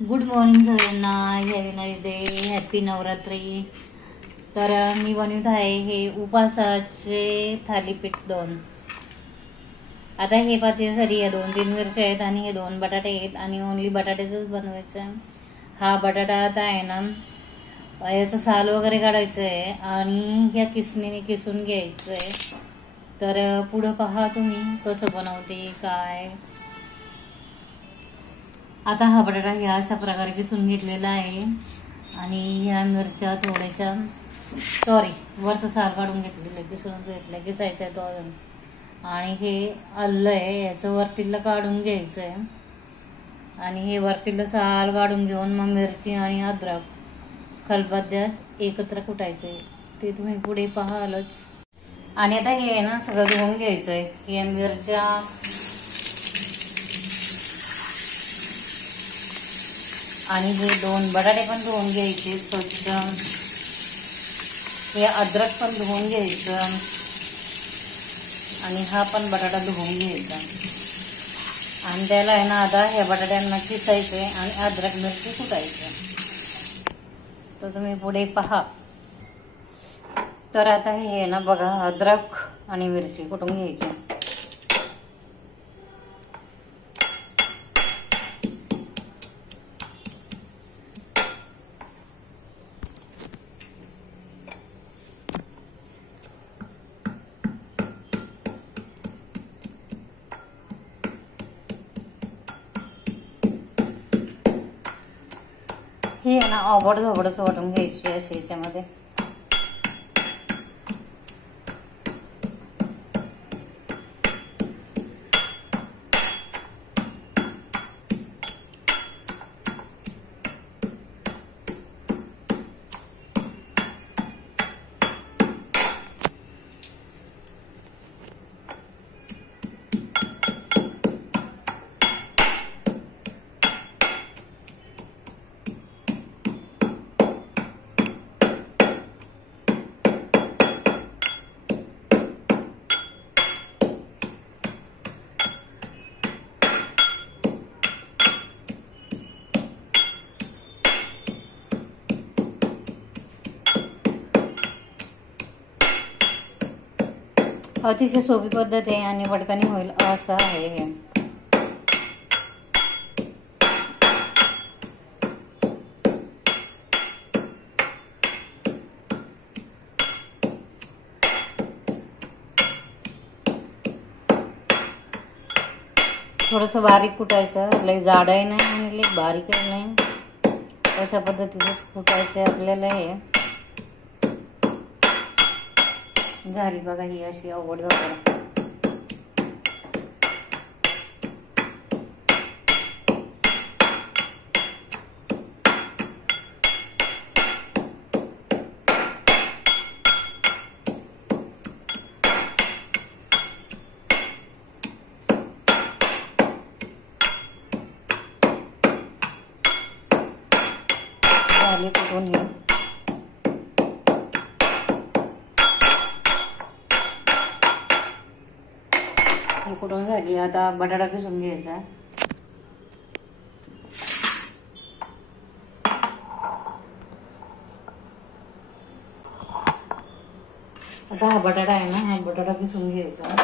Good morning सगळ्यांना. Heavy night day, happy Navratri. तर मी बनवत आहे हे उपासाचे थालीपीठ 2. आता हे पातेसाठी या 2-3 मिरच्या आहेत आणि हे 2 बटाटे आहेत आणि ओनली बटाट्याचंच बनवायचं आहे. हा बटाटा आता आहे ना, याचं साल वगैरे काढायचं आहे आणि ह्या किसणीने किसून घ्यायचं आहे. तर पुढं पहा तुम्ही कसं बनवते काय. आता हा बटाटा ह्या अशा प्रकारे किसून घेतलेला आहे आणि ह्या मिरच्या थोड्याशा वरचं साल काढून घेतलेलं, किसूनच घेतलं, किसायचं आहे तो अजून. आणि हे आलं आहे, याचं वरतीला काढून घ्यायचं आहे आणि हे वरतीला साल काढून घेऊन मग मिरची आणि अद्रक खलबत्त्यात एकत्र कुटायचं आहे. ते तुम्ही पुढे पाहालच. आणि आता हे ना सगळं धुवून घ्यायचं आहे. हे मिरच्या आणि हे 2 बटाटे पण धुवून घ्यायचे स्वच्छ. हे अद्रक पण धुवून घ्यायचं आणि हा पण बटाटा धुवून घ्यायचा. आणि त्याला आहे ना आता ह्या बटाट्यांना किसायचे आणि अद्रक मिरची कुटायचं. तर तुम्ही पुढे पहा. तर आता हे आहे ना बघा, अद्रक आणि मिरची कुटून घ्यायची. हे आहे ना ओबड धोबडच वाटून घ्यायची अशी याच्यामध्ये. अतिशय सोपी पद्धत आहे आणि पटकन होईल असं आहे हे. थोडंसं बारीक कुटायचं, लई जाडही नाही आणि लई बारीकही नाही, अशा पद्धतीचंच कुटायचं आपल्याला. हे झाली बघा ही अशी अवघड झाली. कुठून हे कुठून झाली. आता बटाटा किसून घ्यायचा. आता हा बटाटा आहे ना, हा बटाटा किसून घ्यायचा.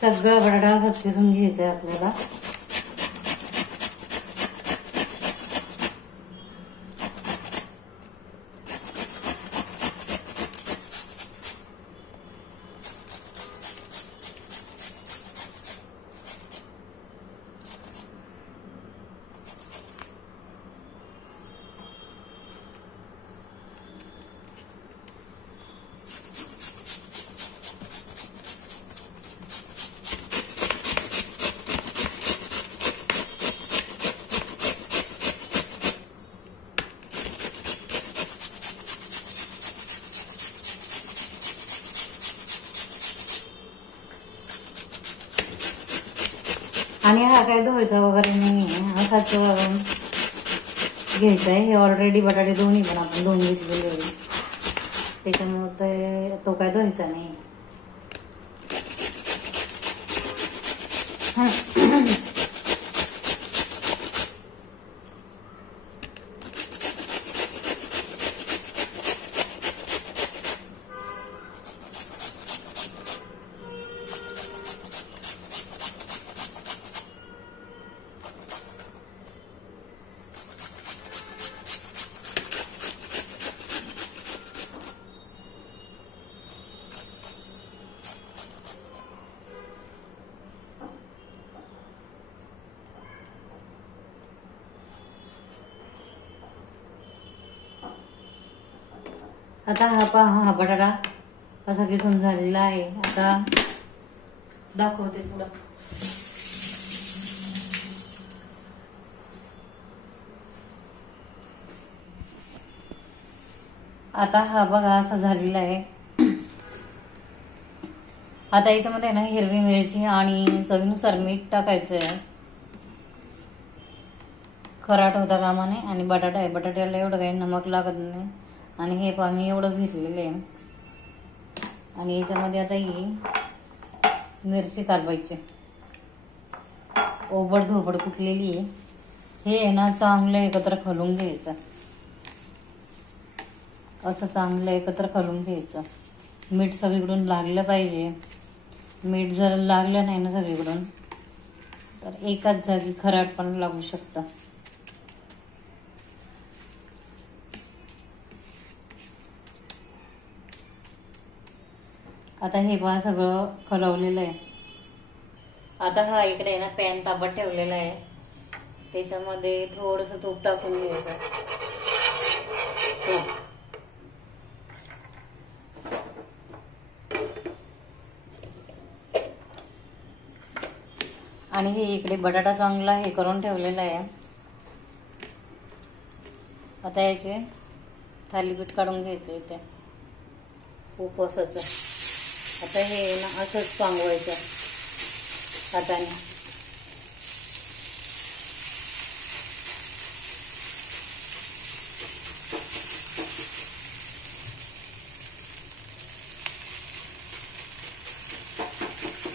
सगळा बटाटा किसून घ्यायचा आपल्याला. आणि हा काय धुवायचा वगैरे नाही आहे, असाच घ्यायचा आहे. हे ऑलरेडी बटाटे दोन्ही पण आपण धुवून घेतलेले आहे, त्याच्यामुळे तो काय धुवायचा नाही. आता हा बटाटा असा किसून झालेला आहे. आता दाखवते पुढं. आता हा बघा असा झालेला आहे. आता याच्यामध्ये ना हिरवी मिरची आणि चवीनुसार मीठ टाकायचं आहे. खराट होता कामा नये. आणि बटाटा आहे, बटाट्याला एवढं काही नमक लागत नाही. आणि हे पाणी एवढंच घेतलेलं आहे. आणि याच्यामध्ये आता ही मिरची कालवायची, ओबड धोबड कुटलेली आहे. हे आहे ना चांगलं एकत्र खलून घ्यायचं, असं चांगलं एकत्र खलून घ्यायचं. मीठ सगळीकडून लागलं पाहिजे. मीठ जर लागलं नाही ना सगळीकडून तर एकाच जागी खराट पण लागू शकतं. आता हे पहा सगळं खलवलेलं आहे. आता हा इकडे ना पॅन तापत ठेवलेला आहे, त्याच्यामध्ये थोडंसं तूप टाकून घ्यायचं. आणि हे इकडे बटाटा चांगला हे करून ठेवलेला आहे. आता याचे थालीपीठ काढून घ्यायचं इथे उपवासाचं. आता हे ना असंच पांगवायचं हाताने.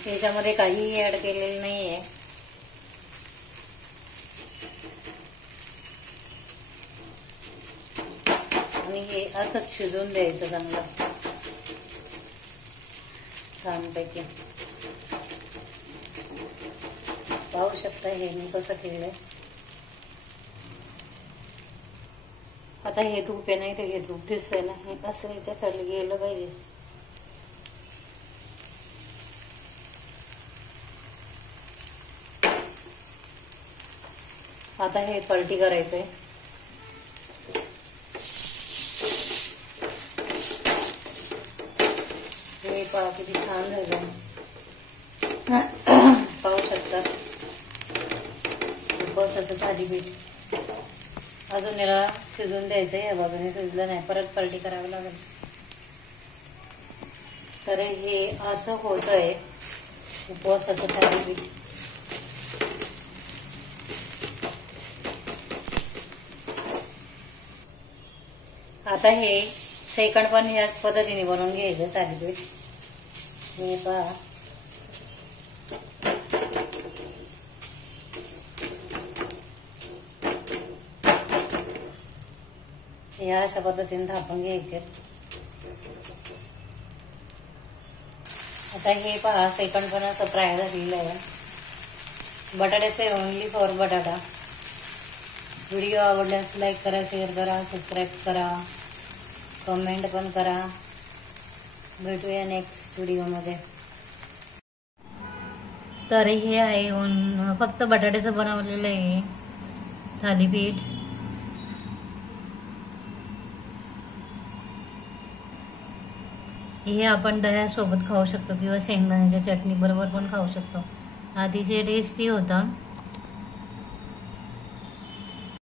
त्याच्यामध्ये काहीही ऍड केलेलं नाहीये. आणि हे असंच शिजवून द्यायचं चांगलं छानपैकी. पाहू शकता हे मी कसं केलंय. आता हे तूप आहे नाही ते हे तूप दिसतंय ना, हे असं याच्या खाली गेलं पाहिजे. आता हे पलटी करायचंय. हे पहा किती छान झालं, पाहू शकता. बस असं थालीपीठ. अजून याला शिजून द्यायचंय. या बाजूने शिजलं नाही, परत पलटी करावी लागेल. तर हे असं होतंय उपवासाचं थालीपीठ. आता हे सेकंड पण ह्याच पद्धतीने बनवून घ्यायचं थालीपीठ. हे पहा या अशा पद्धतीने थापून घ्यायचे. आता हे पहा सेकंड पण असं फ्राय झालेलं आहे. बटाट्याचे ओनली फॉर बटाटा. व्हिडिओ आवडल्यास लाईक करा, शेअर करा, सबस्क्राईब करा, कमेंट पण करा. भेटूया नेक्स्ट व्हिडिओमध्ये. तर हे आहे फक्त बटाट्याचं बनवलेलं आहे थालीपीठ. हे आपण दह्यासोबत खाऊ शकतो किंवा शेंगदाण्याच्या चटणी बरोबर पण खाऊ शकतो. अतिशय टेस्टी होतं.